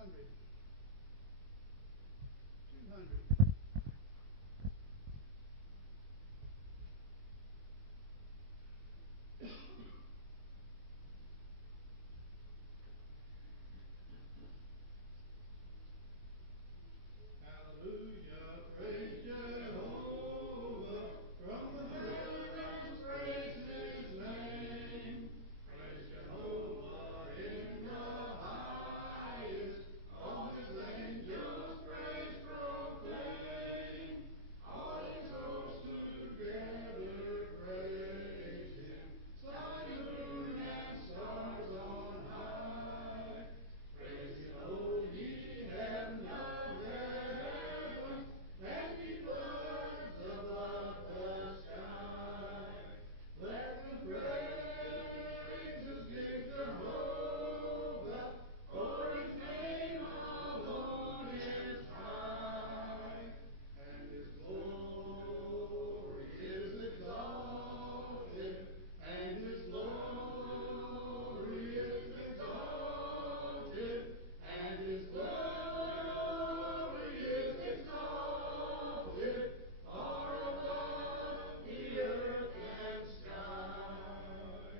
200. Hallelujah, praise Jehovah, from the heavens praise his name. Praise Jehovah in the highest, all his angels praise proclaim. All his hosts together praise him, sun, moon, and stars on high. Praise him, O ye heaven of heaven, and ye floods above the sky. Let the praises give Jehovah, for his name alone is high, and his glory is exalted, and his glory is exalted, and his glory is exalted, far above the earth and sky.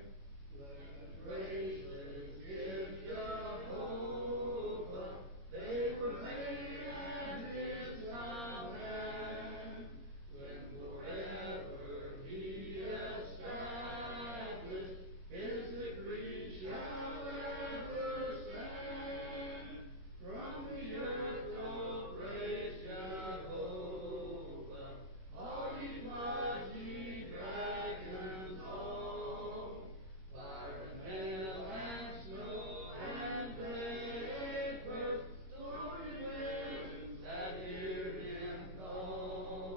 Let the praises give Jehovah, they were made at his command. When forever he established, his decree shall ever stand. From the earth, oh, praise Jehovah, all ye floods, ye dragons all. Fire and hail and snow and vapor, stormy winds that hear him call.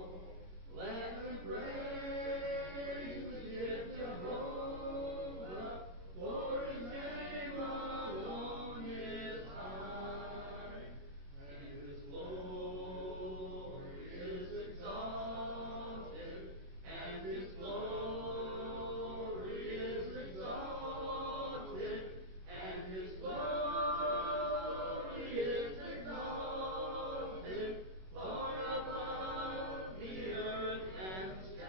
Let them praise the gift Jehovah, for his name alone is high, and his glory is exalted, and his glory is exalted, and his glory is exalted, far above the earth and sky.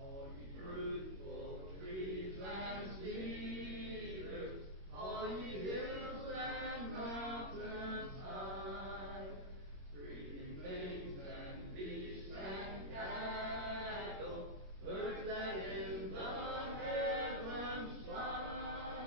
All ye fruitful trees and cedars, all ye hills and mountains high, creeping things and beasts and cattle, birds that in the heavens fly,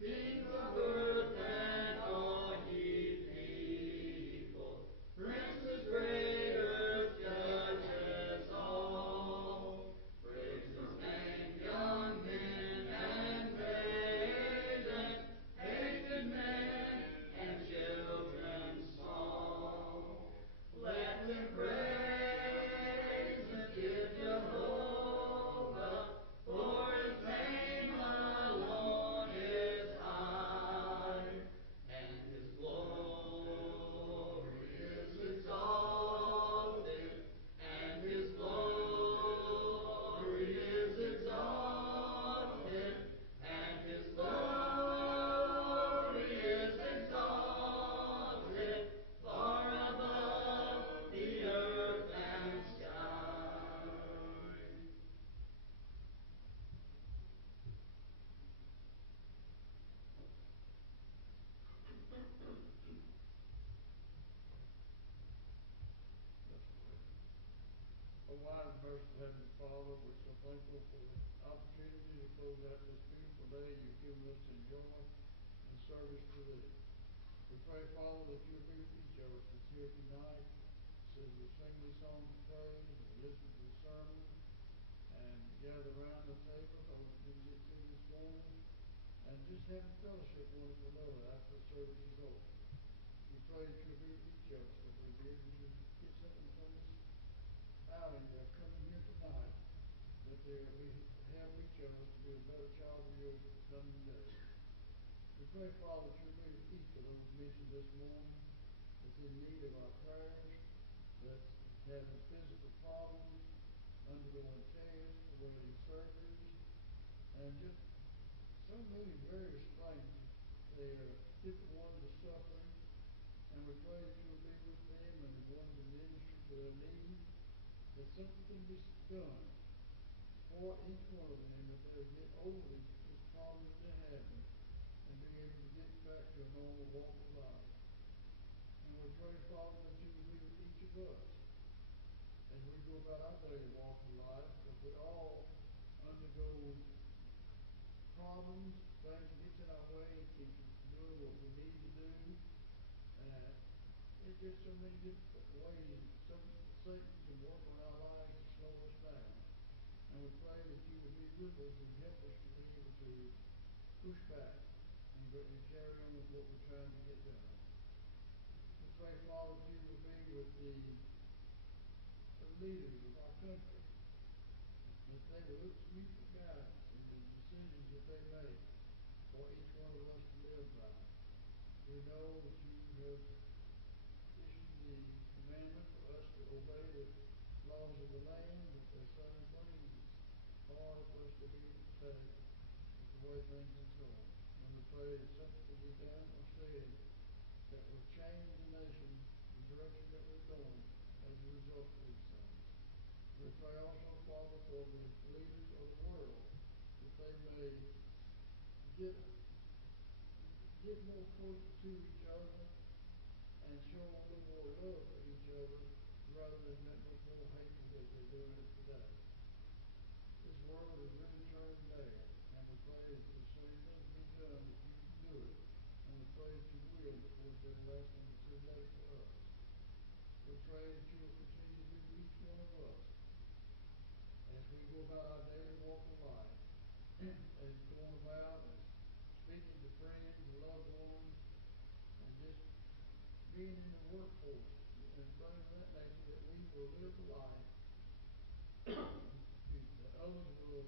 kings of earth and all ye people, princes, great earth judges all. Praise his name, young men and maidens, aged men and children small. Let them praise and give Jehovah, for his name alone is high, and his glory is exalted, and his glory is exalted, and his glory is exalted, far above the earth and sky. O wise and merciful Heavenly Father, we're so thankful for the opportunity to close out this beautiful day you've given us to enjoy and service to thee. We pray, Father, that you'll be with each of us that's here tonight, so as we sing these songs of praise, and listen to the sermon, and gather around the table, those who didn't get to this morning, and just have a fellowship one with another after the service is over. We pray that you'll be with each of us, that we'll be able to get something from this outing that coming here tonight, that we help each of us to do a better job of yours this coming day. We pray, Father, that you'll be with each of those mentioned this morning that's in need of our prayers, that's having physical problems, undergoing tests, awaiting surgeries, and just so many various things they are different ones are suffering. And we pray that you'll be with them and the ones in ministry that are needing, that something can be done for each one of them, that they'll get over this problem that they're having and be able to get back to a normal walk of life. And we pray, Father, that you will be with each of us as we go about our daily walk of life, because we all undergo problems, things that get in our way and keep us from doing what we need to do. There's just so many different ways Satan can work on our lives to slow us down. And we pray that you will be with us and help us to be able to push back and carry on with what we're trying to get done. We pray, Father, that you will be with the leaders of our country, that they will look to you for guidance in the decisions that they make for each one of us to live by. We know that you have issued the commandment for us to obey the laws of the land, but there's some things it's hard for us to be able to take with the way things are going. And we pray that something will be done or said that will change the nation, the direction that we're going as a result of these things. We pray also, Father, for the leaders of the world, that they may get more closer to each other and show a little more love for each other rather than that much more hatred as they're doing it today. This world is really turned bad, and we pray that there's so many things to be done that you can do it, and we pray that you will before it's everlasting and too late for us. We pray that you will continue to be with each one of us as we go about our daily walk of life, as going about and speaking to friends and loved ones, and just being in the workforce and things of that nature, that we will live a life that others will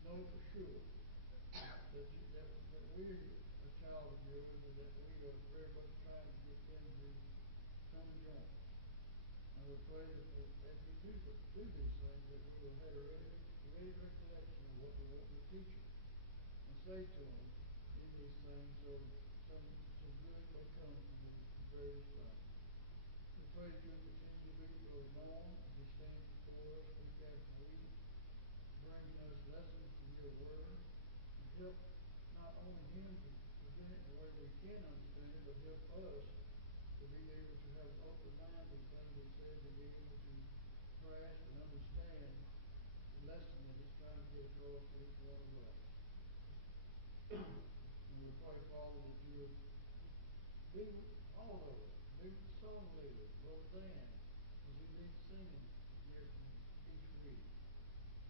know for sure that we're a child of yours, and that we are very much trying to get them to come join. And we pray that as we do these things, that we will have a ready recollection of what we want to teach them and say to them in these things, so some good may come from these various things. We pray that you'll continue to be with Brother Norm as he stands before us week after week, bringing us lessons from your word, and help not only him to present it in a way we can understand it, but help us to be able to have an open mind to things he says, and be able to grasp and understand the lesson that he's trying to get across to each one of us. And we pray, Father, that you would be with all of us, be with the song leader, Brother Dan, as he leads singing here each week.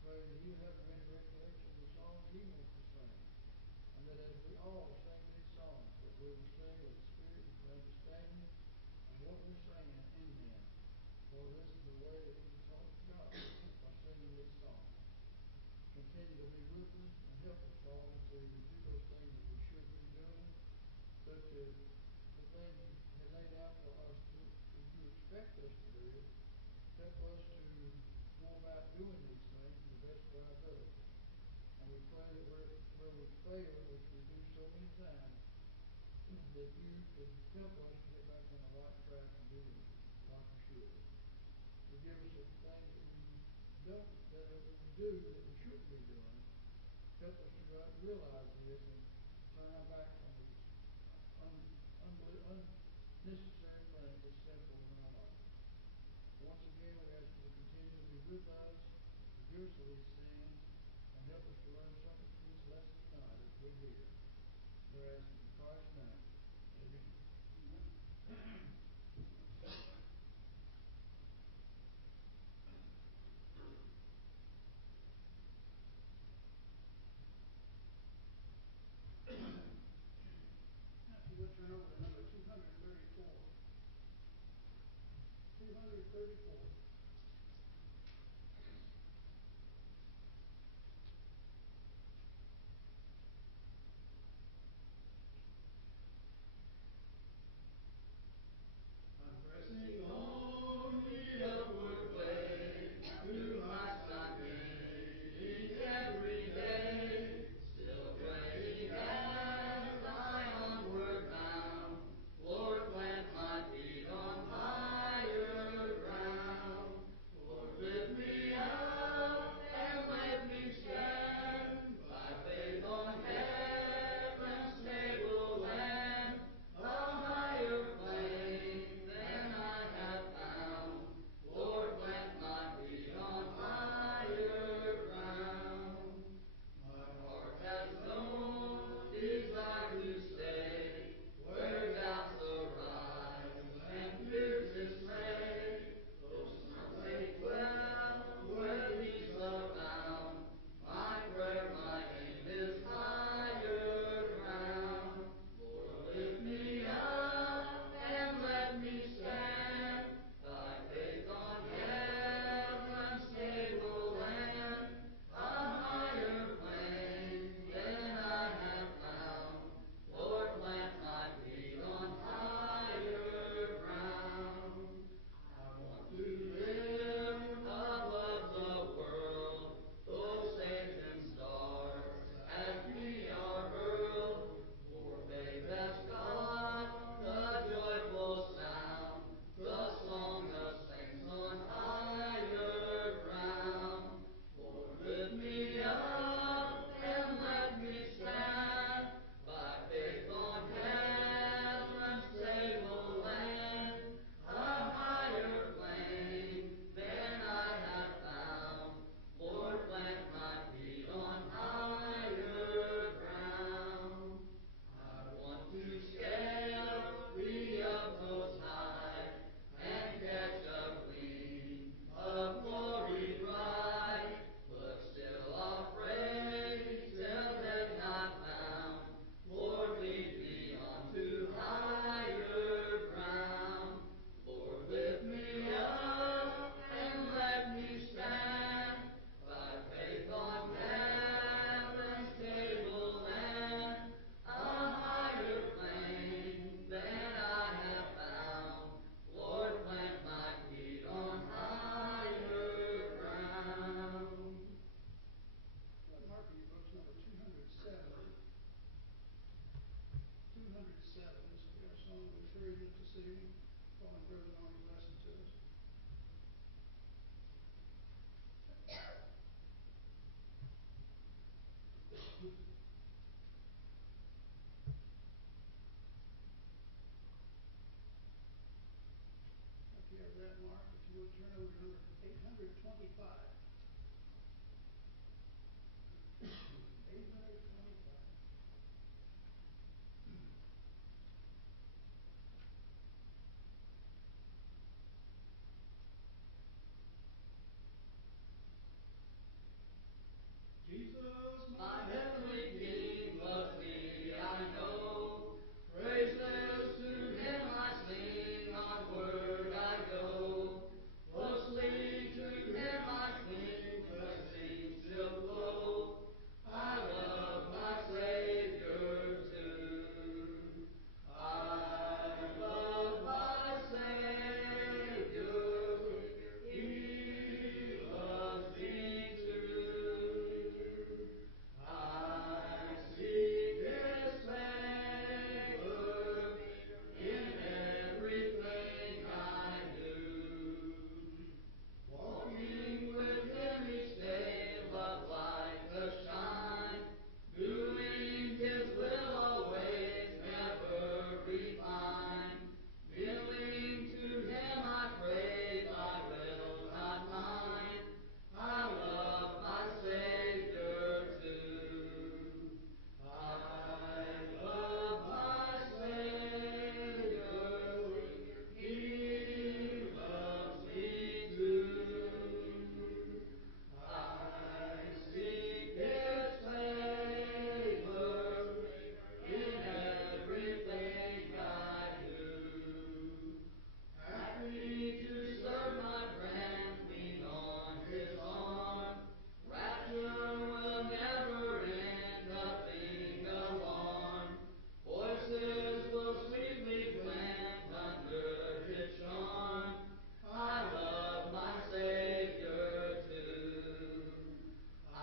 Pray that you have a recollection of the songs he wants to sing, and that as we all sing these songs, that we will sing with the spirit and the understanding of what we're singing in them. For this is the way that we can talk to God, by singing these songs. Continue to be with us and help us, Father, to do those things that we should be doing, such as the things you have laid out for us that you expect us to do. Help us to go about doing these things the best of our ability. And we pray that where we fail, which we do so many times, that you can help us to get back on the right track and do like we should. Forgive us of the things that we do that we shouldn't be doing. Help us to realize this and turn our back on these unnecessary things that's sinful in our life. Once again, we ask you to continue to be with us, forgive us of these sins, and help us to learn something from this lesson tonight as we hear. We're asking in Christ's name. Amen. Now, if you would turn over to number 234. 234. I'm pressing on the upward way to my Sunday every day, still praying as I onward bound. further on his lesson to us. If you have that, Mark, if you would turn over to number 825. 825. Jesus, My heavenly King loves me, I know. Praises to him I sing, onward I go. Closely to him I cling, blessings still flow. I love my Savior too. I love my Savior. He loves me too. I seek his favor in everything I do. Walking with him each day, love like the shine. Doing his will always, never refine. Kneeling to him I pray, thy will, not mine. I love my Savior too. I love my Savior. He loves me too. I seek his favor in everything I do. Happy to serve my friend, lean on his arm. Rapture will never end, nothing alarm. Voices will sweetly blend under his charm. I love my Savior too. I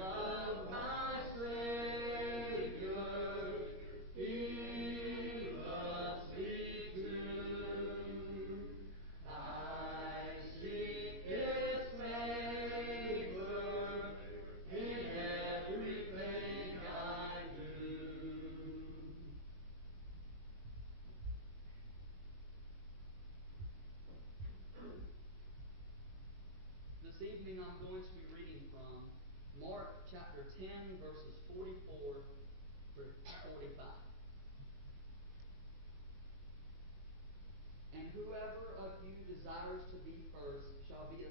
love my Savior. He loves me too. I seek his favor in everything I do. This evening I'm going to be reading from Mark chapter 10, verses 44 through 45. And whoever of you desires to be first shall be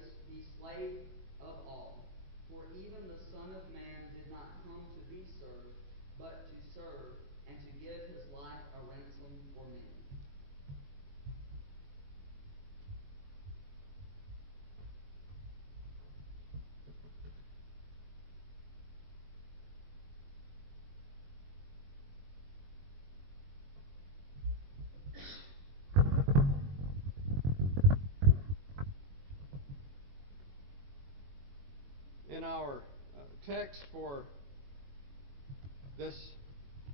slave of all. For even the Son of Man did not come to be served, but to serve, and to give his life a ransom for many. In our text for this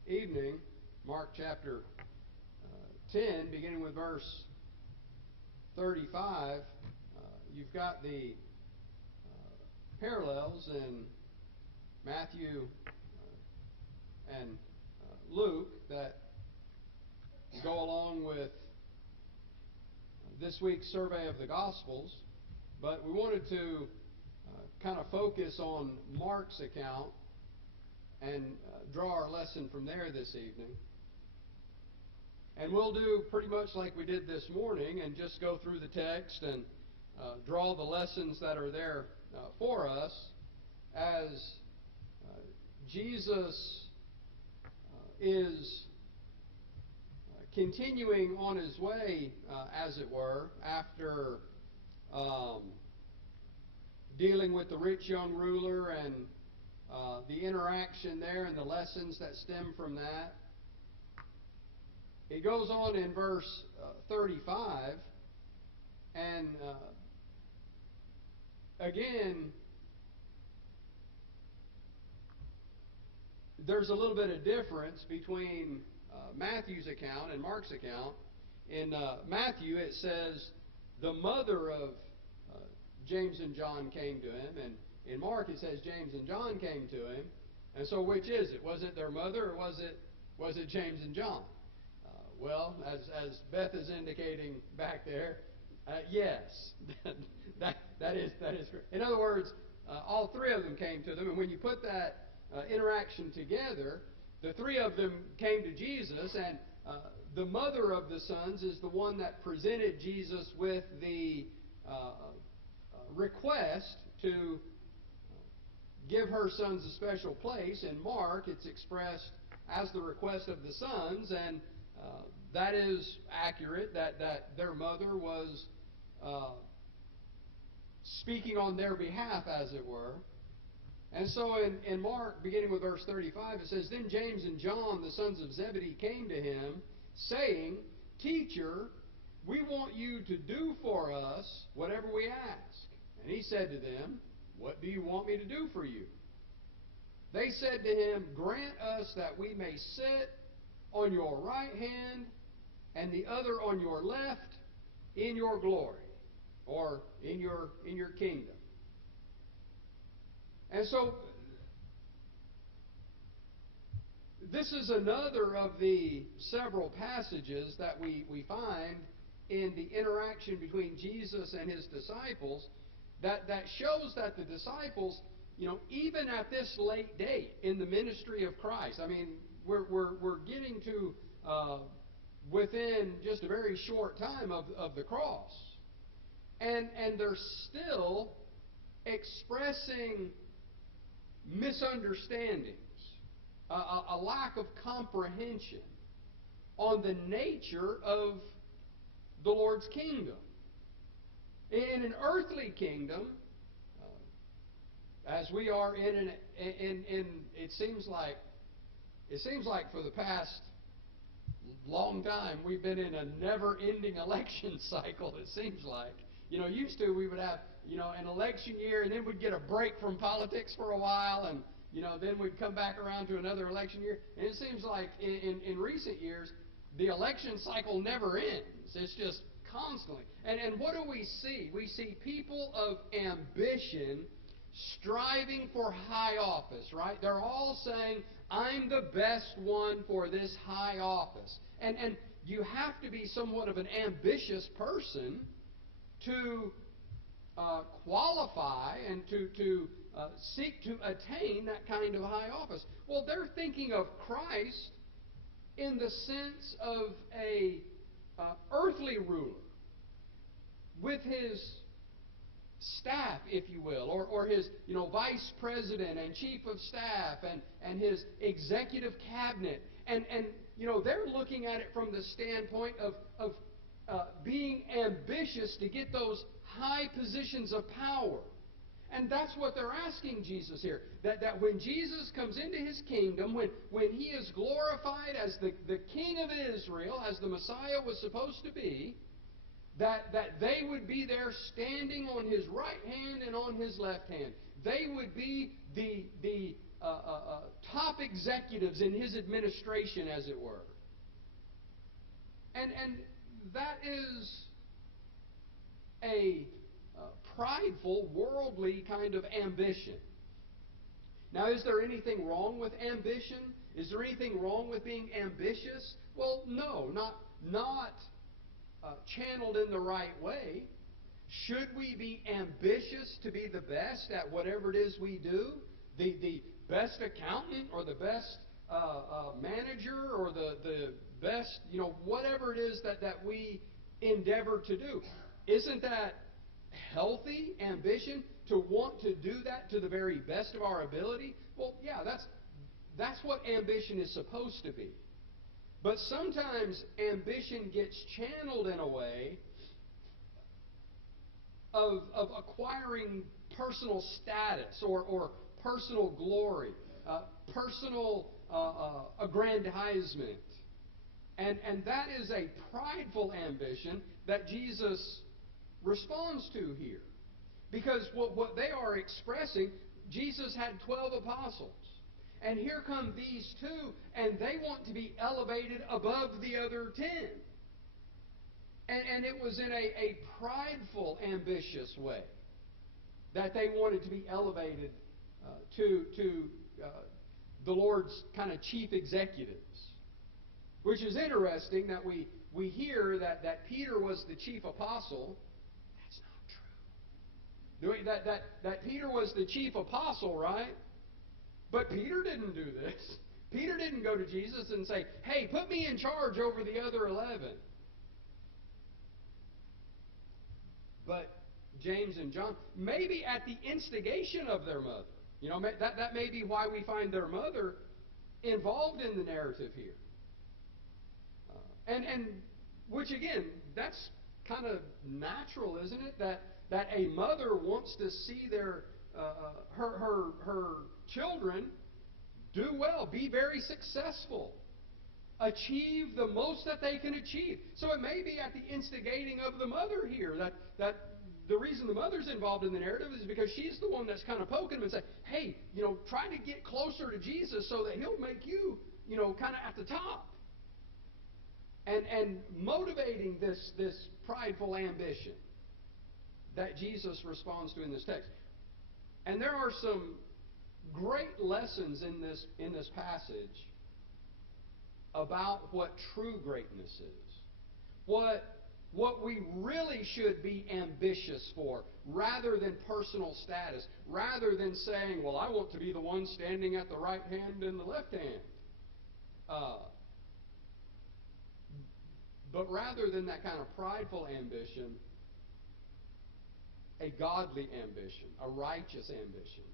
evening, Mark chapter 10, beginning with verse 35, you've got the parallels in Matthew and Luke that go along with this week's survey of the Gospels, but we wanted to kind of focus on Mark's account and draw our lesson from there this evening. And we'll do pretty much like we did this morning and just go through the text and draw the lessons that are there for us as Jesus is continuing on his way, as it were, after dealing with the rich young ruler and the interaction there and the lessons that stem from that. It goes on in verse 35, and again, there's a little bit of difference between Matthew's account and Mark's account. In Matthew, it says the mother of James and John came to him, and in Mark it says James and John came to him. And so which is it? Was it their mother, or was it James and John? Well, as Beth is indicating back there, yes, that is correct. In other words, all three of them came to them, and when you put that interaction together, the three of them came to Jesus, and the mother of the sons is the one that presented Jesus with the request to give her sons a special place. In Mark, it's expressed as the request of the sons, and that is accurate, that their mother was speaking on their behalf, as it were. And so in Mark, beginning with verse 35, it says, Then James and John, the sons of Zebedee, came to him, saying, Teacher, we want you to do for us whatever we ask. And he said to them, What do you want me to do for you? They said to him, Grant us that we may sit on your right hand and the other on your left in your glory, or in your kingdom. And so, this is another of the several passages that we find in the interaction between Jesus and his disciples that shows that the disciples, even at this late date in the ministry of Christ, I mean, we're getting to within just a very short time of the cross, and they're still expressing misunderstandings, a lack of comprehension on the nature of the Lord's kingdom. In an earthly kingdom, as we are in it seems like for the past long time we've been in a never-ending election cycle. It seems like, used to we would have an election year, and then we'd get a break from politics for a while, and then we'd come back around to another election year. And it seems like in recent years the election cycle never ends. It's just constantly. And what do we see? We see people of ambition striving for high office, right? They're all saying, I'm the best one for this high office. And you have to be somewhat of an ambitious person to qualify and to seek to attain that kind of high office. Well, they're thinking of Christ in the sense of a earthly ruler with his staff, if you will, or his vice president and chief of staff and his executive cabinet, and they're looking at it from the standpoint of being ambitious to get those high positions of power. And that's what they're asking Jesus here. That when Jesus comes into his kingdom, when he is glorified as the King of Israel, as the Messiah was supposed to be, that they would be there standing on his right hand and on his left hand. They would be the top executives in his administration, as it were. And that is a prideful, worldly kind of ambition. Now, is there anything wrong with ambition? Is there anything wrong with being ambitious? Well, no, not channeled in the right way. Should we be ambitious to be the best at whatever it is we do? The best accountant, or the best manager, or the best, whatever it is that we endeavor to do. Isn't that healthy ambition, to want to do that to the very best of our ability? Well, yeah, that's what ambition is supposed to be. But sometimes ambition gets channeled in a way of acquiring personal status or personal glory, personal aggrandizement. And that is a prideful ambition that Jesus responds to here. Because what they are expressing, Jesus had 12 apostles. And here come these two, and they want to be elevated above the other 10. And it was in a prideful, ambitious way that they wanted to be elevated to the Lord's kind of chief executives. Which is interesting that we hear that Peter was the chief apostle. That's not true. That Peter was the chief apostle, right? But Peter didn't do this. Peter didn't go to Jesus and say, hey, put me in charge over the other 11. But James and John, maybe at the instigation of their mother. You know, that may be why we find their mother involved in the narrative here. And which again, that's kind of natural, isn't it? That a mother wants to see their her children do well, be very successful, achieve the most that they can achieve. So it may be at the instigating of the mother here that the reason the mother's involved in the narrative is because she's the one that's kind of poking them and saying, hey, try to get closer to Jesus so that he'll make you, kind of at the top. And motivating this prideful ambition that Jesus responds to in this text. And there are some great lessons in this passage about what true greatness is. What we really should be ambitious for, rather than personal status, rather than saying, well, I want to be the one standing at the right hand and the left hand. But rather than that kind of prideful ambition, a godly ambition, a righteous ambition.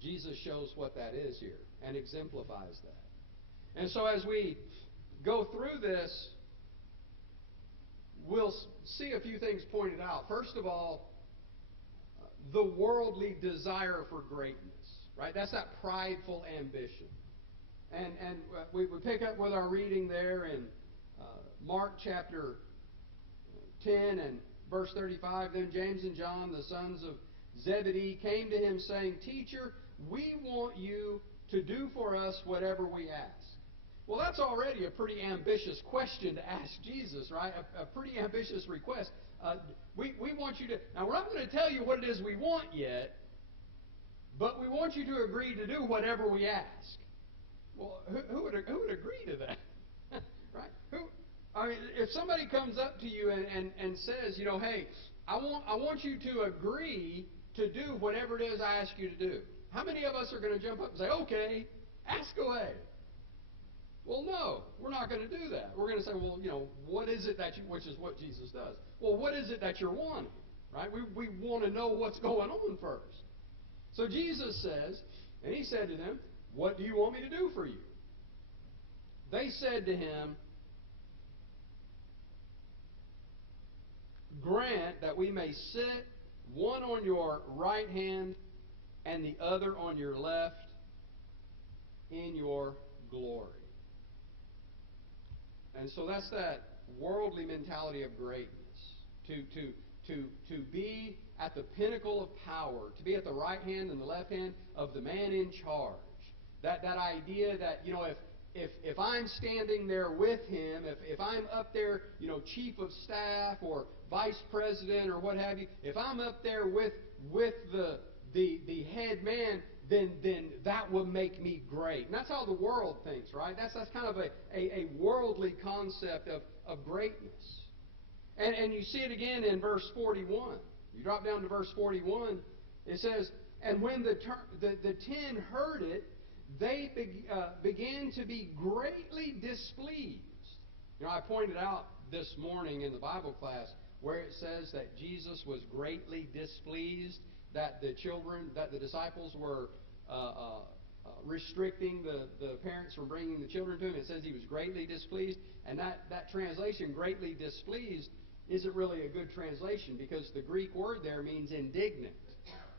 Jesus shows what that is here and exemplifies that. And so as we go through this, we'll see a few things pointed out. First of all, the worldly desire for greatness, right? That's that prideful ambition. And we pick up with our reading there in Mark chapter 10 and verse 35. Then James and John, the sons of Zebedee, came to him saying, Teacher, we want you to do for us whatever we ask. Well, that's already a pretty ambitious question to ask Jesus, right? A pretty ambitious request. We want you to... Now, we're not going to tell you what it is we want yet, but we want you to agree to do whatever we ask. Well, who would agree to that? Right? If somebody comes up to you and says, hey, I want you to agree to do whatever it is I ask you to do. How many of us are going to jump up and say, okay, ask away? Well, no, we're not going to do that. We're going to say, well, what is it that you, which is what Jesus does. Well, what is it that you're wanting? Right? We want to know what's going on first. So Jesus says, and he said to them, what do you want me to do for you? They said to him, grant that we may sit one on your right hand and the other on your left in your glory. And so that's that worldly mentality of greatness. To be at the pinnacle of power, to be at the right hand and the left hand of the man in charge. That idea that, if I'm standing there with him, if I'm up there, chief of staff or vice president or what have you, if I'm up there with the head man, then that will make me great. And that's how the world thinks, right? That's kind of a worldly concept of greatness. And you see it again in verse 41. You drop down to verse 41. It says, and when the 10 heard it, they began to be greatly displeased. I pointed out this morning in the Bible class where it says that Jesus was greatly displeased, that the disciples were restricting the parents from bringing the children to him. It says he was greatly displeased. And that translation, greatly displeased, isn't really a good translation because the Greek word there means indignant.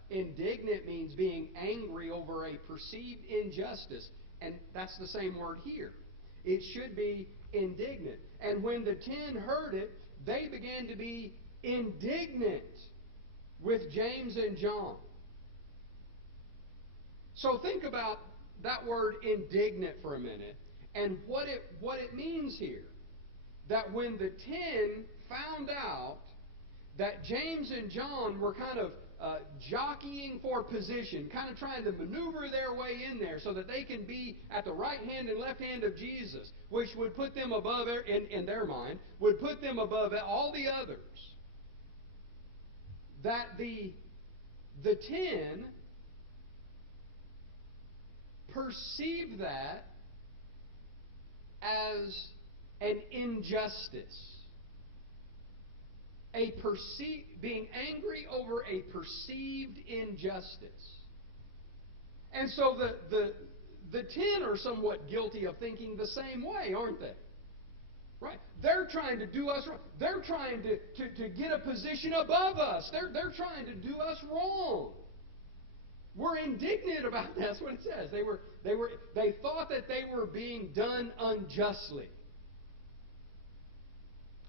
Indignant means being angry over a perceived injustice. And that's the same word here. It should be indignant. And when the 10 heard it, they began to be indignant with James and John. So think about that word indignant for a minute and what it means here. That when the 10 found out that James and John were kind of jockeying for position, kind of trying to maneuver their way in there so that they can be at the right hand and left hand of Jesus, which would put them above, in their mind, would put them above all the others, that the 10 perceived that as an injustice. Being angry over a perceived injustice. And so the 10 are somewhat guilty of thinking the same way, aren't they? Right? They're trying to do us wrong. They're trying to get a position above us. They're trying to do us wrong. We're indignant about that. That's what it says. They thought that they were being done unjustly.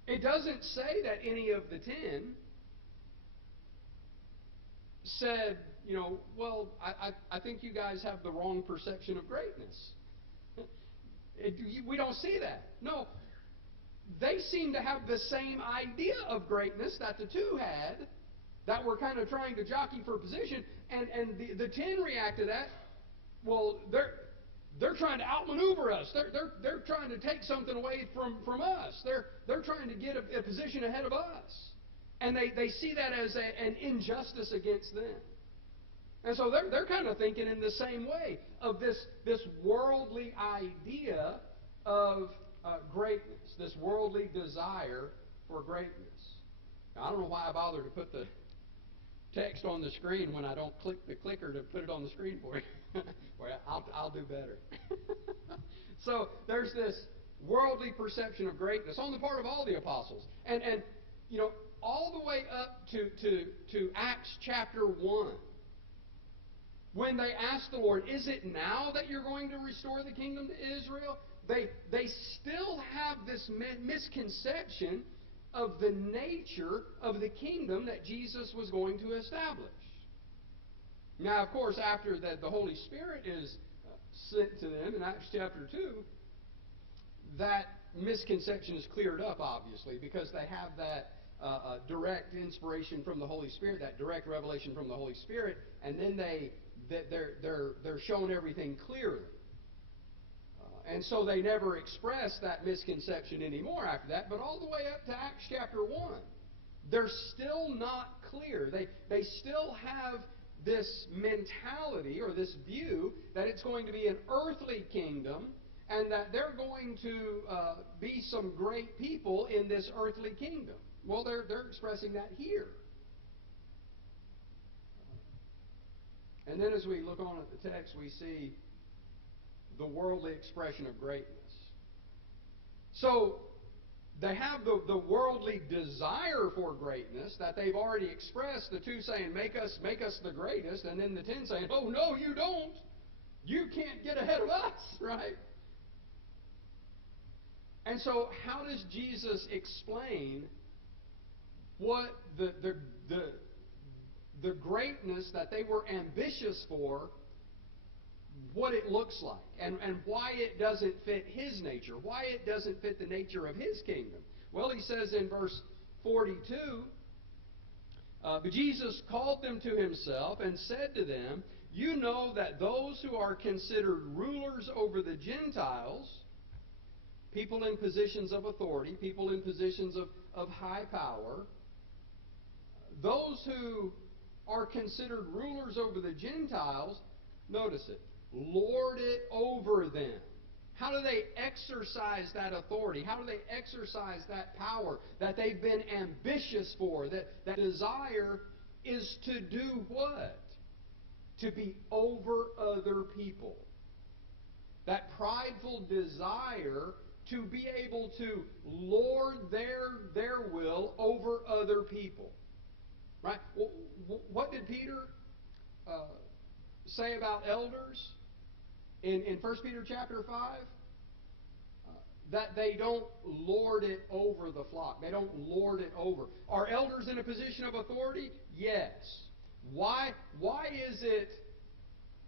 It doesn't say that any of the 10 said, well, I think you guys have the wrong perception of greatness. We don't see that. No. They seem to have the same idea of greatness that the 2 had, that were kind of trying to jockey for position, and the 10 react to that. Well, they're trying to outmaneuver us. They're trying to take something away from us. They're trying to get a position ahead of us. And they see that as an injustice against them. And so they're kind of thinking in the same way of this worldly idea of greatness, this worldly desire for greatness. Now, I don't know why I bother to put the text on the screen when I don't click the clicker to put it on the screen for you. Well, I'll do better. So there's this worldly perception of greatness on the part of all the apostles. And all the way up to Acts chapter 1. When they asked the Lord, is it now that you're going to restore the kingdom to Israel? They still have this misconception of the nature of the kingdom that Jesus was going to establish. Now, of course, after that the Holy Spirit is sent to them in Acts chapter 2, that misconception is cleared up, obviously, because they have that direct inspiration from the Holy Spirit, that direct revelation from the Holy Spirit, and then they're shown everything clearly. And so they never express that misconception anymore after that. But all the way up to Acts chapter 1, they're still not clear. They still have this mentality or this view that it's going to be an earthly kingdom and that they're going to be some great people in this earthly kingdom. Well, they're expressing that here. And then as we look on at the text, we see the worldly expression of greatness. So they have the worldly desire for greatness that they've already expressed, the 2 saying, make us the greatest, and then the 10 saying, oh, no, you don't. You can't get ahead of us, right? And so how does Jesus explain what the greatness that they were ambitious for, what it looks like, and why it doesn't fit His nature, why it doesn't fit the nature of His kingdom? Well, He says in verse 42, but Jesus called them to Himself and said to them, you know that those who are considered rulers over the Gentiles, people in positions of authority, people in positions of high power, those who are considered rulers over the Gentiles, notice it, lord it over them. How do they exercise that authority? How do they exercise that power that they've been ambitious for? That desire is to do what? To be over other people. That prideful desire to be able to lord their will over other people. Right? What did Peter say about elders in 1 Peter chapter 5? That they don't lord it over the flock. They don't lord it over. Are elders in a position of authority? Yes. Why is it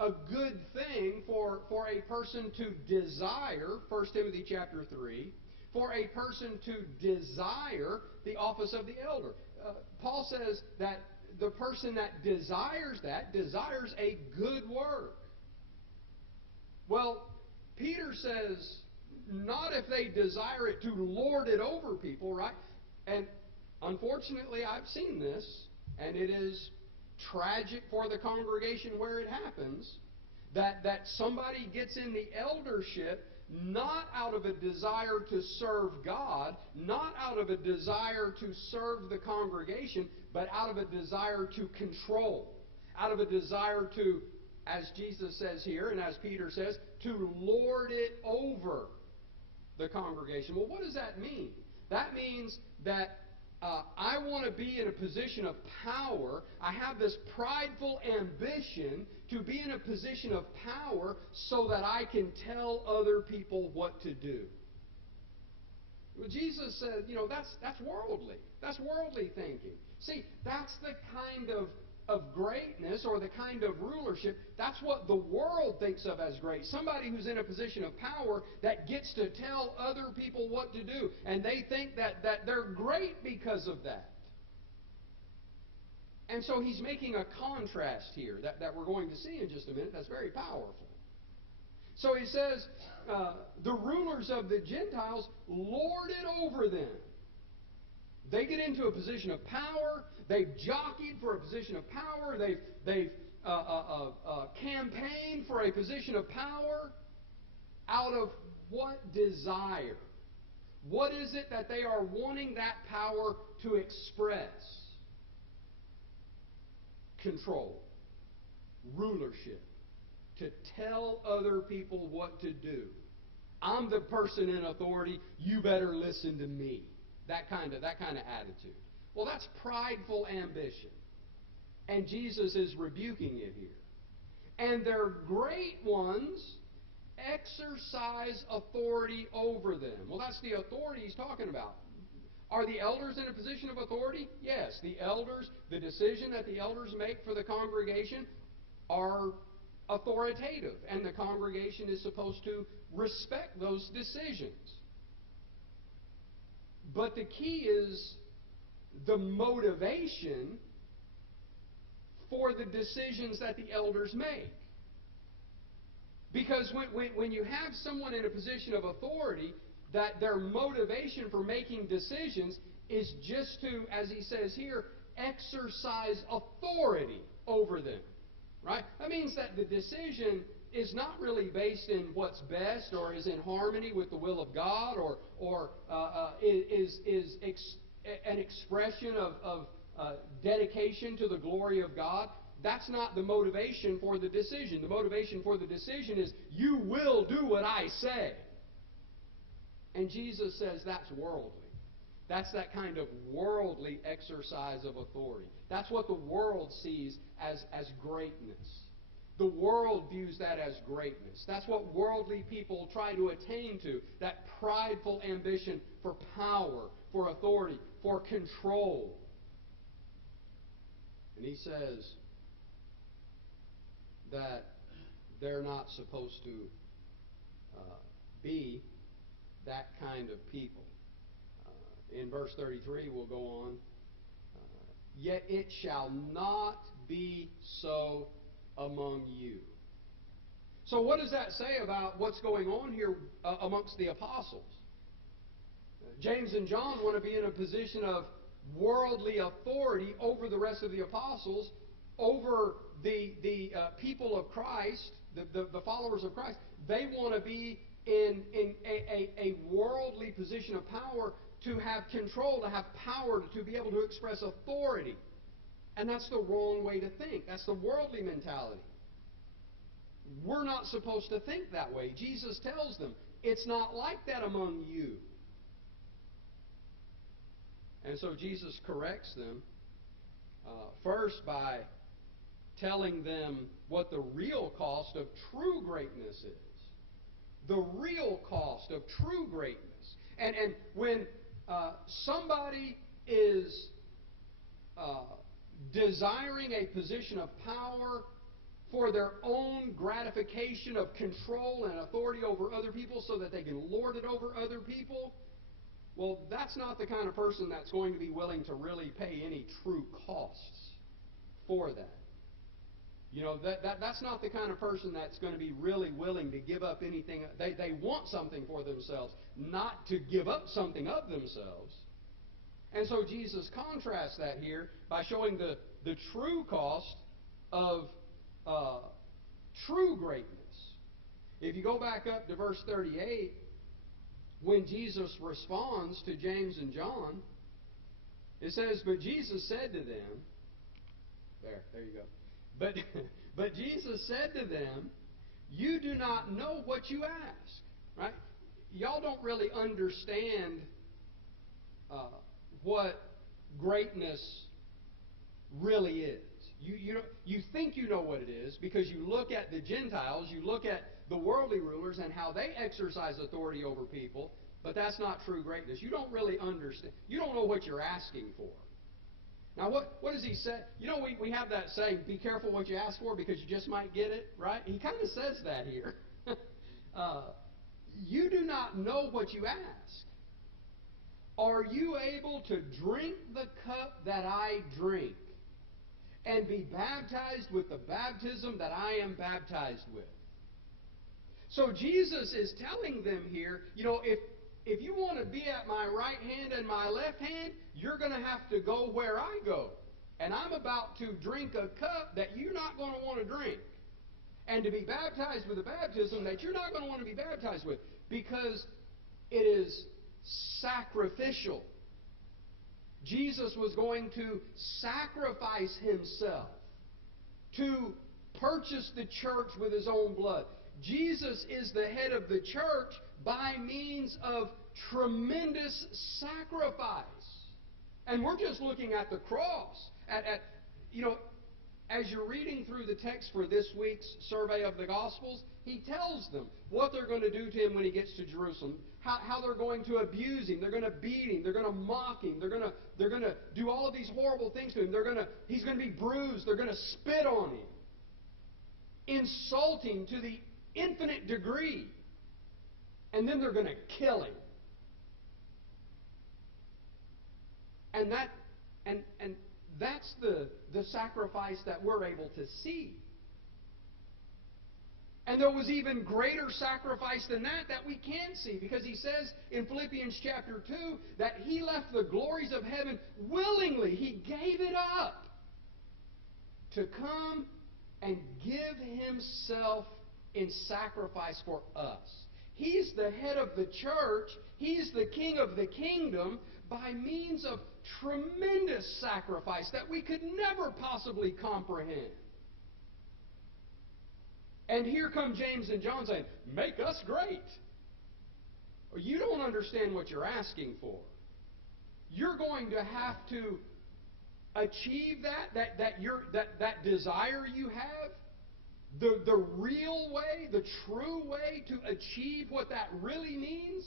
a good thing for a person to desire, 1 Timothy chapter 3, for a person to desire the office of the elder. Paul says that the person that desires a good work. Well, Peter says, not if they desire it to lord it over people, right? And unfortunately, I've seen this, and it is tragic for the congregation where it happens, that somebody gets in the eldership not out of a desire to serve God, not out of a desire to serve the congregation, but out of a desire to control, out of a desire to, as Jesus says here, and as Peter says, to lord it over the congregation. Well, what does that mean? That means that I want to be in a position of power. I have this prideful ambition to be in a position of power so that I can tell other people what to do. Well, Jesus said, that's worldly. That's worldly thinking. See, that's the kind of greatness or the kind of rulership. That's what the world thinks of as great. Somebody who's in a position of power that gets to tell other people what to do. And they think that they're great because of that. And so he's making a contrast here that we're going to see in just a minute that's very powerful. So he says, the rulers of the Gentiles lord it over them. They get into a position of power. They've jockeyed for a position of power. They've campaigned for a position of power. Out of what desire? What is it that they are wanting that power to express? Control. Rulership. To tell other people what to do. I'm the person in authority. You better listen to me. That kind of attitude. Well, that's prideful ambition. And Jesus is rebuking it here. And their great ones exercise authority over them. Well, that's the authority he's talking about. Are the elders in a position of authority? Yes. The elders, the decision that the elders make for the congregation are authoritative. And the congregation is supposed to respect those decisions. But the key is the motivation for the decisions that the elders make. Because when you have someone in a position of authority, that their motivation for making decisions is just to, as he says here, exercise authority over them. Right? That means that the decision is not really based in what's best or is in harmony with the will of God or is an expression of dedication to the glory of God. That's not the motivation for the decision. The motivation for the decision is, you will do what I say. And Jesus says that's worldly. That's that kind of worldly exercise of authority. That's what the world sees as greatness. The world views that as greatness. That's what worldly people try to attain to. That prideful ambition for power, for authority, for control. And he says that they're not supposed to be that kind of people. In verse 33, we'll go on. Yet it shall not be so among you. So what does that say about what's going on here amongst the apostles? James and John want to be in a position of worldly authority over the rest of the apostles, over the people of Christ, the followers of Christ. They want to be in a worldly position of power, to have control, to have power, to be able to express authority. And that's the wrong way to think. That's the worldly mentality. We're not supposed to think that way. Jesus tells them, it's not like that among you. And so Jesus corrects them, first by telling them what the real cost of true greatness is. The real cost of true greatness. And when somebody is desiring a position of power for their own gratification of control and authority over other people so that they can lord it over other people, Well, that's not the kind of person that's going to be willing to really pay any true costs for that. You know, that's not the kind of person that's going to be really willing to give up anything. They want something for themselves, not to give up something of themselves. And so Jesus contrasts that here by showing the true cost of true greatness. If you go back up to verse 38, when Jesus responds to James and John, it says, "But Jesus said to them," there you go. But Jesus said to them, "You do not know what you ask." Right? Y'all don't really understand what greatness really is. You think you know what it is because you look at the Gentiles, you look at the worldly rulers and how they exercise authority over people, but that's not true greatness. You don't really understand. You don't know what you're asking for. Now, what does he say? You know, we have that saying, be careful what you ask for because you just might get it, right? He kind of says that here. You do not know what you ask. Are you able to drink the cup that I drink and be baptized with the baptism that I am baptized with? So Jesus is telling them here, you know, if you want to be at my right hand and my left hand, you're going to have to go where I go. And I'm about to drink a cup that you're not going to want to drink. And to be baptized with a baptism that you're not going to want to be baptized with. Because it is sacrificial. Jesus was going to sacrifice himself to purchase the church with his own blood. Jesus is the head of the church by means of tremendous sacrifice. And we're just looking at the cross. You know, as you're reading through the text for this week's survey of the Gospels, he tells them what they're going to do to him when he gets to Jerusalem, how they're going to abuse him, they're going to beat him, they're going to mock him, they're going to do all of these horrible things to him. He's going to be bruised, they're going to spit on him, insult him to the infinite degree, and then they're going to kill him. And that's the sacrifice that we're able to see. And there was even greater sacrifice than that we can't see, because he says in Philippians chapter 2 that he left the glories of heaven willingly. He gave it up to come and give himself in sacrifice for us. He's the head of the church. He's the king of the kingdom by means of tremendous sacrifice that we could never possibly comprehend. And here come James and John saying, make us great. You don't understand what you're asking for. You're going to have to achieve that desire you have. The real way, the true way to achieve what that really means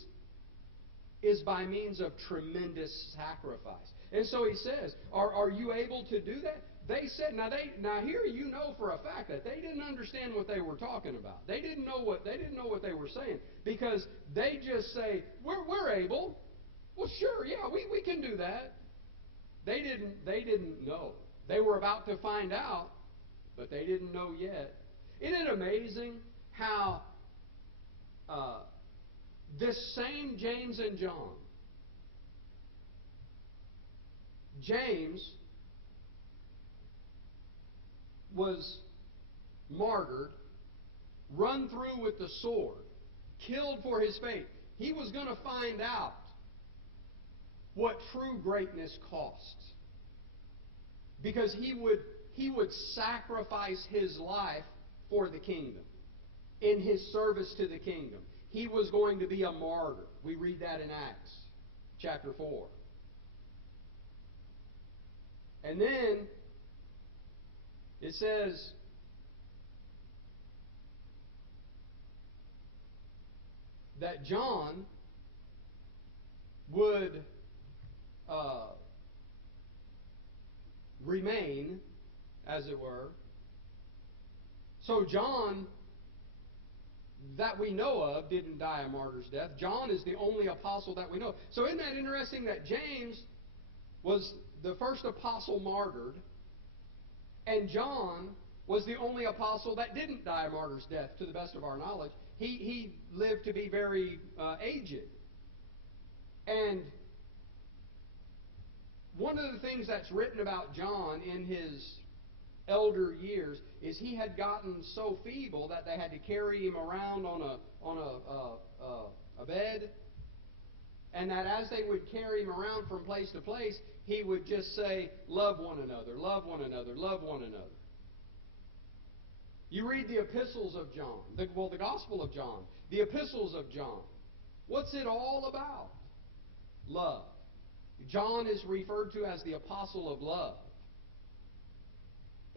is by means of tremendous sacrifice. And so he says, are you able to do that? They said, now here you know for a fact that they didn't understand what they were talking about. They didn't know what they were saying, because they just say, we're able. Well, sure, yeah, we can do that. They didn't know. They were about to find out, but they didn't know yet. Isn't it amazing how this same James and John, James was martyred, run through with the sword, killed for his faith. He was going to find out what true greatness costs, because he would sacrifice his life for the kingdom, in his service to the kingdom. He was going to be a martyr. We read that in Acts chapter 4. And then it says that John would remain, as it were. So John that we know of didn't die a martyr's death. John is the only apostle that we know. So isn't that interesting that James was the first apostle martyred, and John was the only apostle that didn't die a martyr's death, to the best of our knowledge. He lived to be very aged. And one of the things that's written about John in his elder years is he had gotten so feeble that they had to carry him around on a bed, and that as they would carry him around from place to place, he would just say, "Love one another, love one another, love one another." You read the epistles of John, the Gospel of John, the epistles of John. What's it all about? Love. John is referred to as the apostle of love.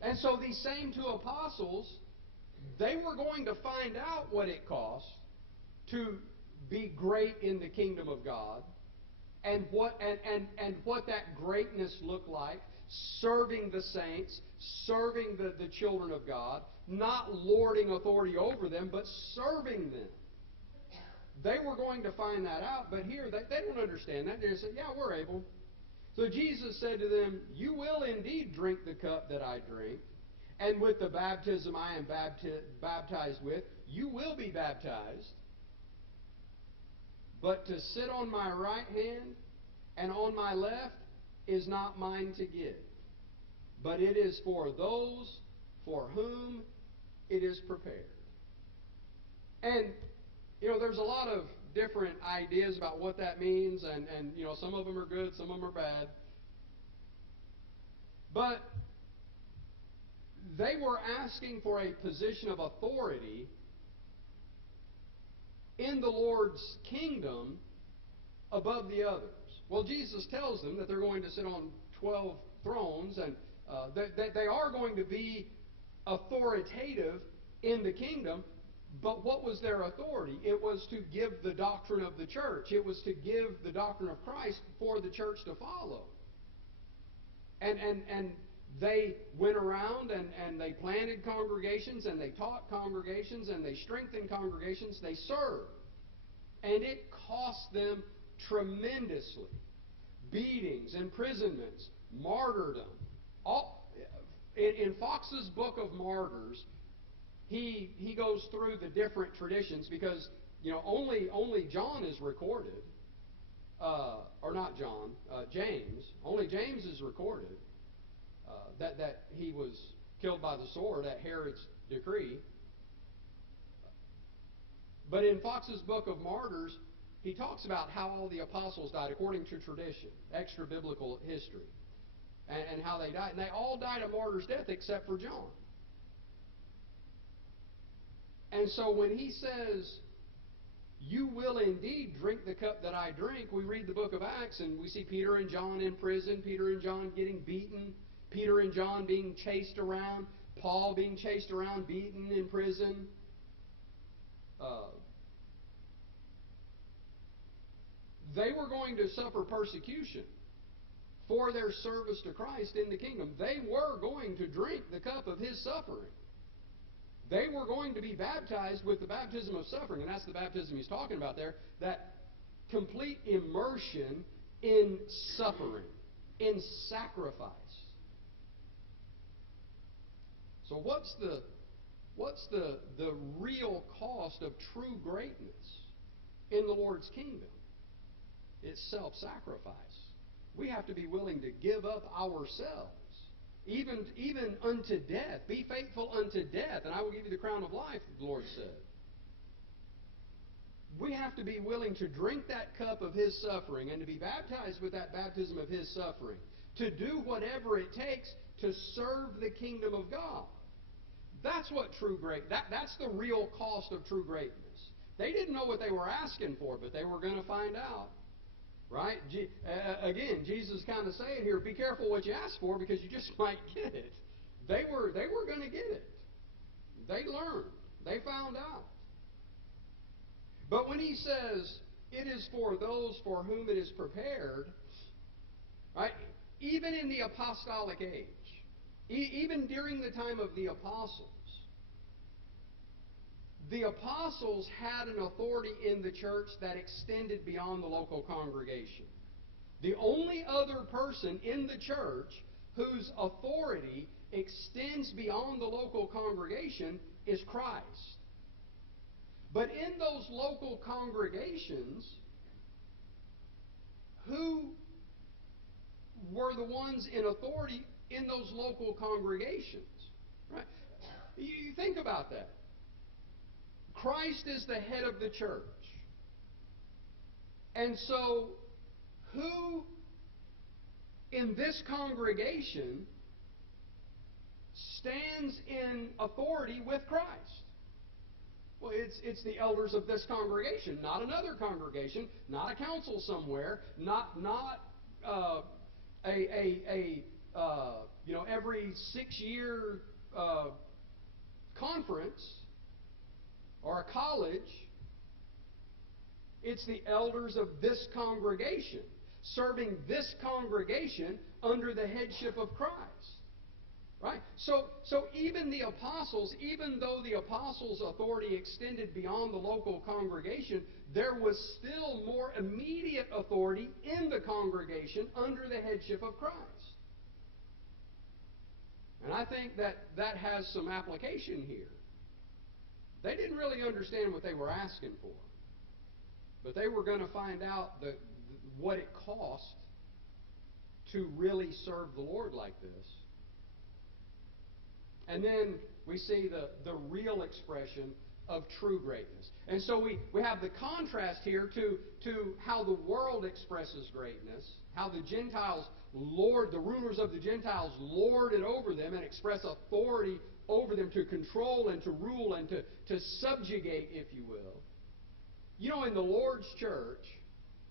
And so these same two apostles, they were going to find out what it costs to be great in the kingdom of God, and what that greatness looked like, serving the saints, serving the children of God, not lording authority over them, but serving them. They were going to find that out, but here they don't understand that. They just say, "Yeah, we're able." So Jesus said to them, "You will indeed drink the cup that I drink, and with the baptism I am baptized with, you will be baptized. But to sit on my right hand and on my left is not mine to give, but it is for those for whom it is prepared." And, there's a lot of different ideas about what that means, and some of them are good, some of them are bad. But they were asking for a position of authority in the Lord's kingdom above the others. Well, Jesus tells them that they're going to sit on 12 thrones, and that they are going to be authoritative in the kingdom. But what was their authority? It was to give the doctrine of the church. It was to give the doctrine of Christ for the church to follow. And they went around and they planted congregations, and they taught congregations, and they strengthened congregations. They served. And it cost them tremendously. Beatings, imprisonments, martyrdom. In Fox's Book of Martyrs, he goes through the different traditions, because only John is recorded, or not John, James. Only James is recorded that he was killed by the sword at Herod's decree. But in Fox's Book of Martyrs, he talks about how all the apostles died according to tradition, extra-biblical history, and how they died. And they all died a martyr's death except for John. And so when he says, "You will indeed drink the cup that I drink," we read the book of Acts, and we see Peter and John in prison, Peter and John getting beaten, Peter and John being chased around, Paul being chased around, beaten in prison. They were going to suffer persecution for their service to Christ in the kingdom. They were going to drink the cup of his suffering. They were going to be baptized with the baptism of suffering, and that's the baptism he's talking about there, that complete immersion in suffering, in sacrifice. So what's the real cost of true greatness in the Lord's kingdom? It's self-sacrifice. We have to be willing to give up ourselves, even unto death. Be faithful unto death, and I will give you the crown of life, the Lord said. We have to be willing to drink that cup of his suffering and to be baptized with that baptism of his suffering, to do whatever it takes to serve the kingdom of God. That's what that's the real cost of true greatness. They didn't know what they were asking for, but they were going to find out. Right? Again, Jesus kind of saying here, be careful what you ask for, because you just might get it. They were going to get it. They learned. They found out. But when he says, it is for those for whom it is prepared, right? Even in the apostolic age, even during the time of the apostles, the apostles had an authority in the church that extended beyond the local congregation. The only other person in the church whose authority extends beyond the local congregation is Christ. But in those local congregations, who were the ones in authority in those local congregations? Right? You think about that. Christ is the head of the church. And so, who in this congregation stands in authority with Christ? Well, it's the elders of this congregation, not another congregation, not a council somewhere, not every 6-year conference or a college. It's the elders of this congregation, serving this congregation under the headship of Christ. Right? So even the apostles, even though the apostles' authority extended beyond the local congregation, there was still more immediate authority in the congregation under the headship of Christ. And I think that has some application here. They didn't really understand what they were asking for. But they were going to find out what it cost to really serve the Lord like this. And then we see the real expression of true greatness. And so we have the contrast here to how the world expresses greatness, how the Gentiles the rulers of the Gentiles lord it over them and express authority over them to control and to rule and to subjugate, if you will. You know, in the Lord's church,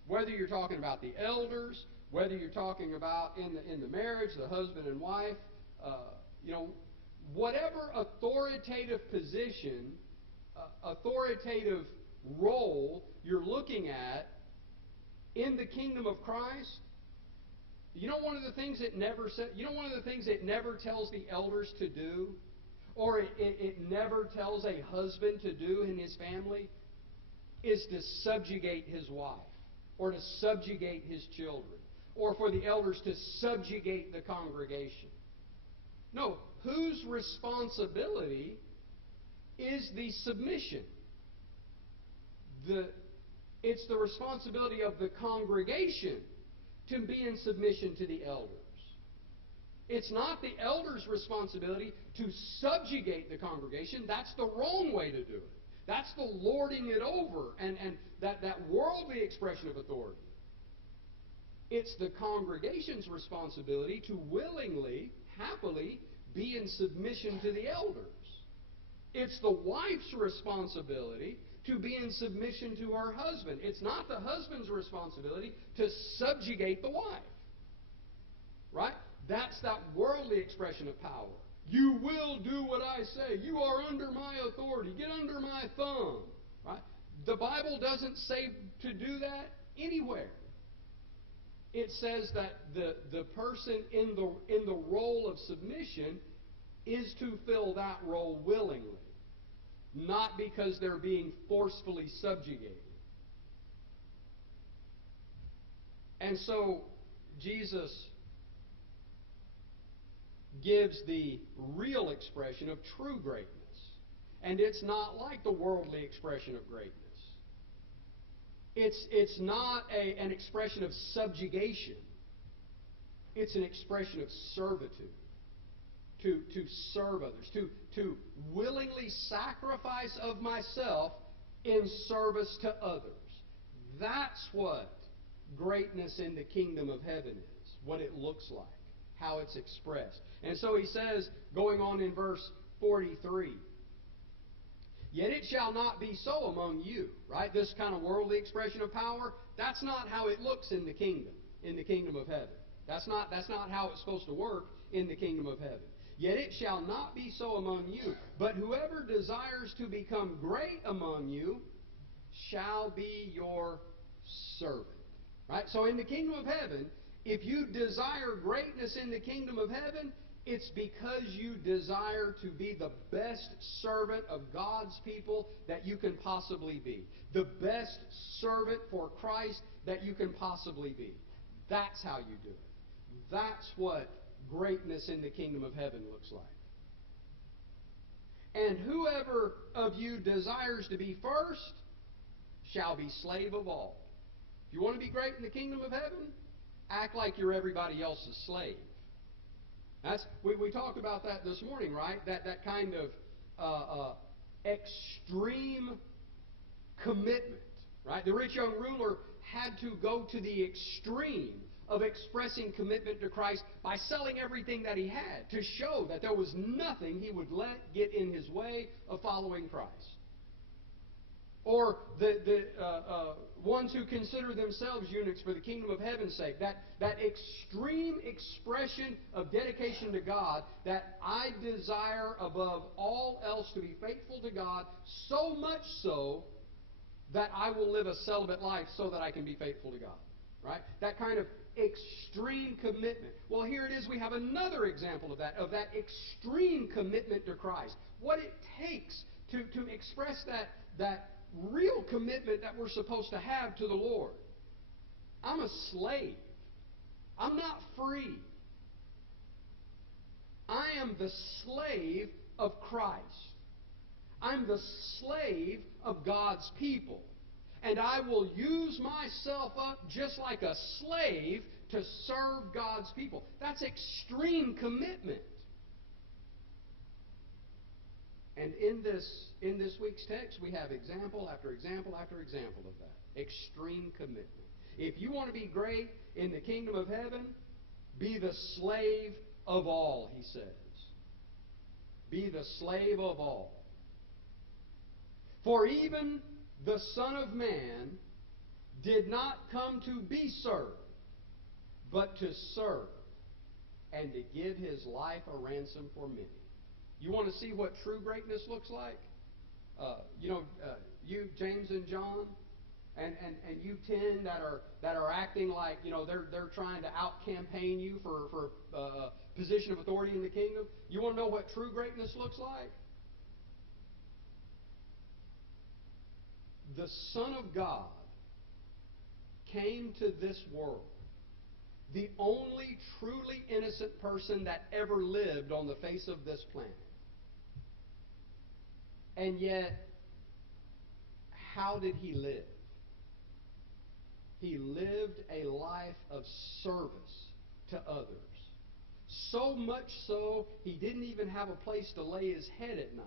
whether you're talking about the elders, whether you're talking about in the marriage, the husband and wife, whatever authoritative position, authoritative role you're looking at in the kingdom of Christ, one of the things it never says, one of the things it never tells the elders to do, or it never tells a husband to do in his family, is to subjugate his wife, or to subjugate his children, or for the elders to subjugate the congregation. No, whose responsibility is the submission? It's the responsibility of the congregation to be in submission to the elders. It's not the elders' responsibility to subjugate the congregation. That's the wrong way to do it. That's the lording it over and that worldly expression of authority. It's the congregation's responsibility to willingly, happily be in submission to the elders. It's the wife's responsibility to be in submission to her husband. It's not the husband's responsibility to subjugate the wife. Right? That's that worldly expression of power. You will do what I say. You are under my authority. Get under my thumb. Right? The Bible doesn't say to do that anywhere. It says that the person in the role of submission is to fill that role willingly, not because they're being forcefully subjugated. And so Jesus gives the real expression of true greatness. And it's not like the worldly expression of greatness. It's not an expression of subjugation. It's an expression of servitude. To serve others. To willingly sacrifice of myself in service to others. That's what greatness in the kingdom of heaven is. What it looks like. How it's expressed. And so he says, going on in verse 43, yet it shall not be so among you. Right? This kind of worldly expression of power, that's not how it looks in the kingdom of heaven. That's not how it's supposed to work in the kingdom of heaven. Yet it shall not be so among you, but whoever desires to become great among you shall be your servant. Right? So in the kingdom of heaven, if you desire greatness in the kingdom of heaven, It's because you desire to be the best servant of God's people that you can possibly be. The best servant for Christ that you can possibly be. That's how you do it. That's what greatness in the kingdom of heaven looks like. And whoever of you desires to be first shall be slave of all. If you want to be great in the kingdom of heaven, act like you're everybody else's slave. We talked about that this morning, right? That kind of extreme commitment, right? The rich young ruler had to go to the extreme of expressing commitment to Christ by selling everything that he had to show that there was nothing he would let get in his way of following Christ. Or the ones who consider themselves eunuchs for the kingdom of heaven's sake. That extreme expression of dedication to God, that I desire above all else to be faithful to God, so much so that I will live a celibate life so that I can be faithful to God. Right? That kind of extreme commitment. Well, here it is. We have another example of that extreme commitment to Christ. What it takes to express that real commitment that we're supposed to have to the Lord. I'm a slave. I'm not free. I am the slave of Christ. I'm the slave of God's people. And I will use myself up just like a slave to serve God's people. That's extreme commitment. And in this week's text, we have example after example after example of that. Extreme commitment. If you want to be great in the kingdom of heaven, be the slave of all, he says. Be the slave of all. For even the Son of Man did not come to be served, but to serve, and to give his life a ransom for many. You want to see what true greatness looks like? You, James and John, and you 10 that are acting like, they're trying to out-campaign you for position of authority in the kingdom. You want to know what true greatness looks like? The Son of God came to this world, the only truly innocent person that ever lived on the face of this planet. And yet, how did he live? He lived a life of service to others. So much so, he didn't even have a place to lay his head at night.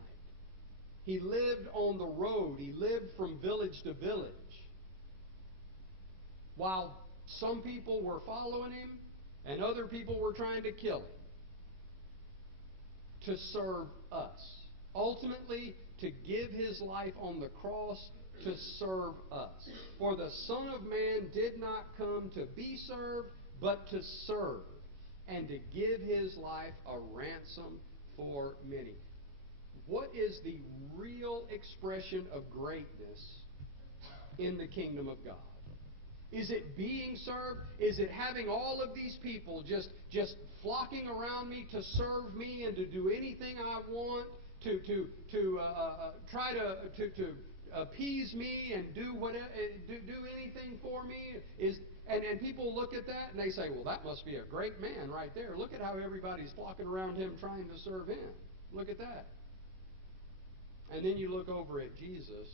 He lived on the road. He lived from village to village. While some people were following him and other people were trying to kill him. To serve us. Ultimately, to give his life on the cross to serve us. For the Son of Man did not come to be served, but to serve, and to give his life a ransom for many. What is the real expression of greatness in the kingdom of God? Is it being served? Is it having all of these people just flocking around me to serve me and to do anything I want, to try to appease me and do whatever, do anything for me? And people look at that and they say, well, that must be a great man right there. Look at how everybody's flocking around him trying to serve him. Look at that. And then you look over at Jesus,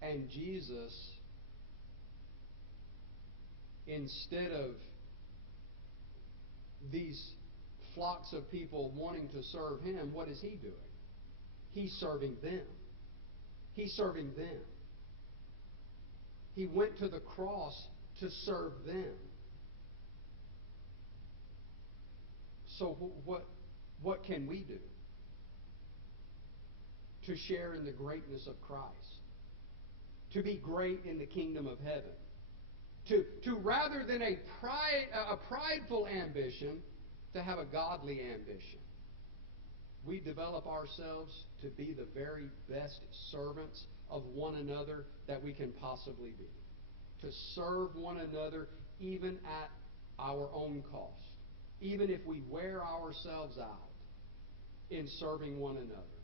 and Jesus, instead of these flocks of people wanting to serve him, what is he doing? He's serving them. He's serving them. He went to the cross to serve them. So what can we do to share in the greatness of Christ? To be great in the kingdom of heaven? To rather than a prideful ambition, to have a godly ambition. We develop ourselves to be the very best servants of one another that we can possibly be. To serve one another even at our own cost. even if we wear ourselves out in serving one another.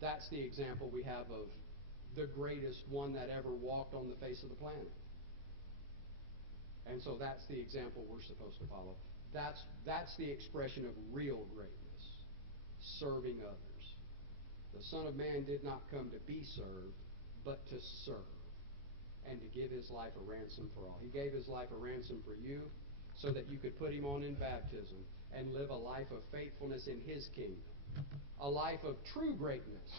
That's the example we have of the greatest one that ever walked on the face of the planet. And so that's the example we're supposed to follow. That's the expression of real greatness, serving others. The Son of Man did not come to be served, but to serve, and to give his life a ransom for all. He gave his life a ransom for you so that you could put him on in baptism and live a life of faithfulness in his kingdom, a life of true greatness,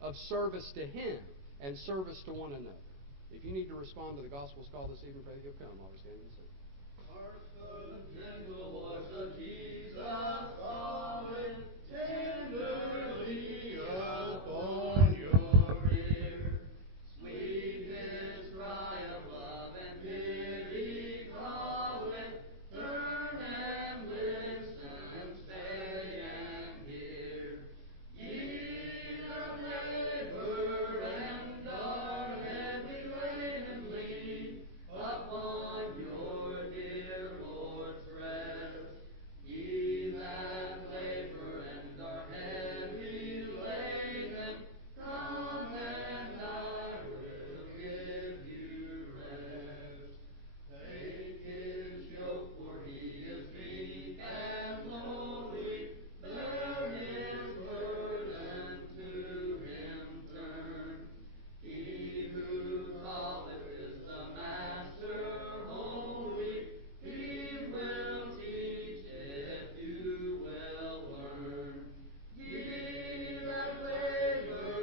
of service to him and service to one another. If you need to respond to the gospel's call this evening, pray that you'll come while we stand and sing. Hark the gentle voice of Jesus calling tenderly upon your ear. Sweet his cry of love and pity calling. Turn and listen, stay and hear. Ye that labor and are heavy laden, lean upon your dear Lord's rest. Ye that labor and are heavy laden, come and I will give you rest. Take his yoke, for he is meek and lowly. Bear his burden, to him turn. He who calleth is the Master holy. He will teach if you will learn. Ye that labor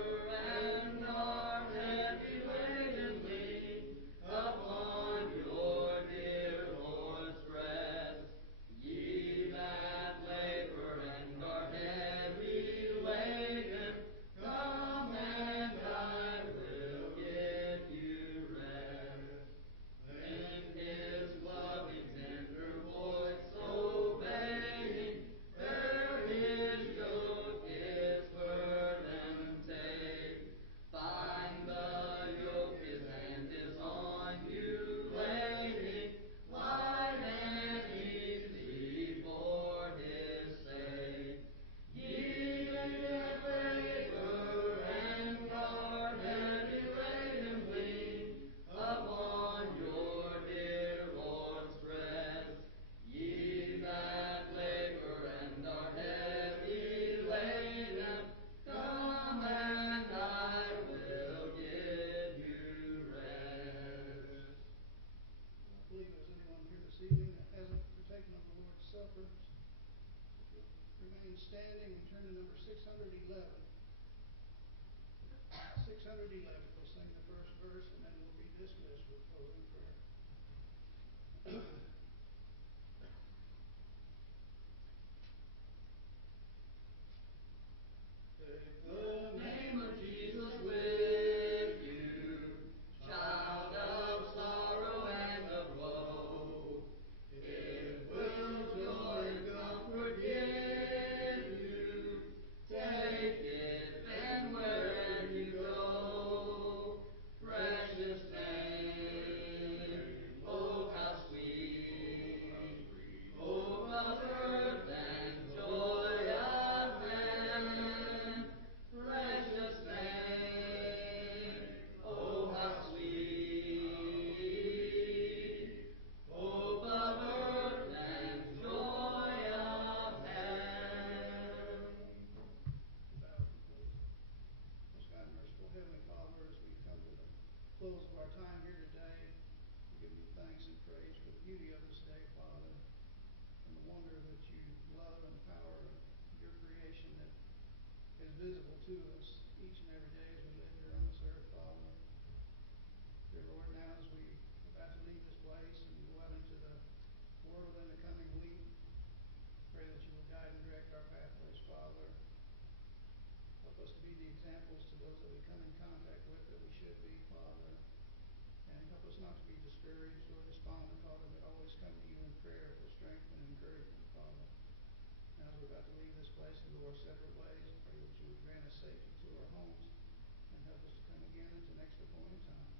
and are heavy laden, lean upon your dear Lord's rest. Ye that labor and are heavy laden, come and I will give you rest. Then his loving tender voice obeying, bear his yoke, his burden take. Find the yoke, his hand is on you laying, light and easy for his sake. Ye that labor and are heavy laden, lean upon your dear Lord's rest. Ye that labor and are heavy laden, come and I will give you rest. I believe there's anyone here this evening that hasn't partaken of the Lord's Supper. If you'll remain standing and turn to number 611. 611. We'll sing the first verse and then we'll be dismissed with closing prayer. Take the name of Jesus with you, child of sorrow and of woe. It will joy and comfort give you. Take it, and wherever you go, precious name, oh how sweet, hope of earth and joy of man. Precious name, oh how sweet, hope of earth and joy of heaven. Bow for closing. Most God and merciful Heavenly Father, as we come to the close of our time here today, we give you thanks and praise for the beauty of this day, Father, and the wonder that you love and power of your creation that is visible to us each and every day as we live here on this earth, Father. Dear Lord, now as we are about to leave this place and go out into the world in the coming week, pray that you will guide and direct our pathways, Father. Help us to be the examples to those that we come in contact with that we should be, Father. And help us not to be discouraged or despondent, Father, but always come to you in prayer for strength and encouragement, Father. Now as we're about to leave this place and go our separate ways, I pray that you would grant us safety to our homes and help us to come again at the next appointed time.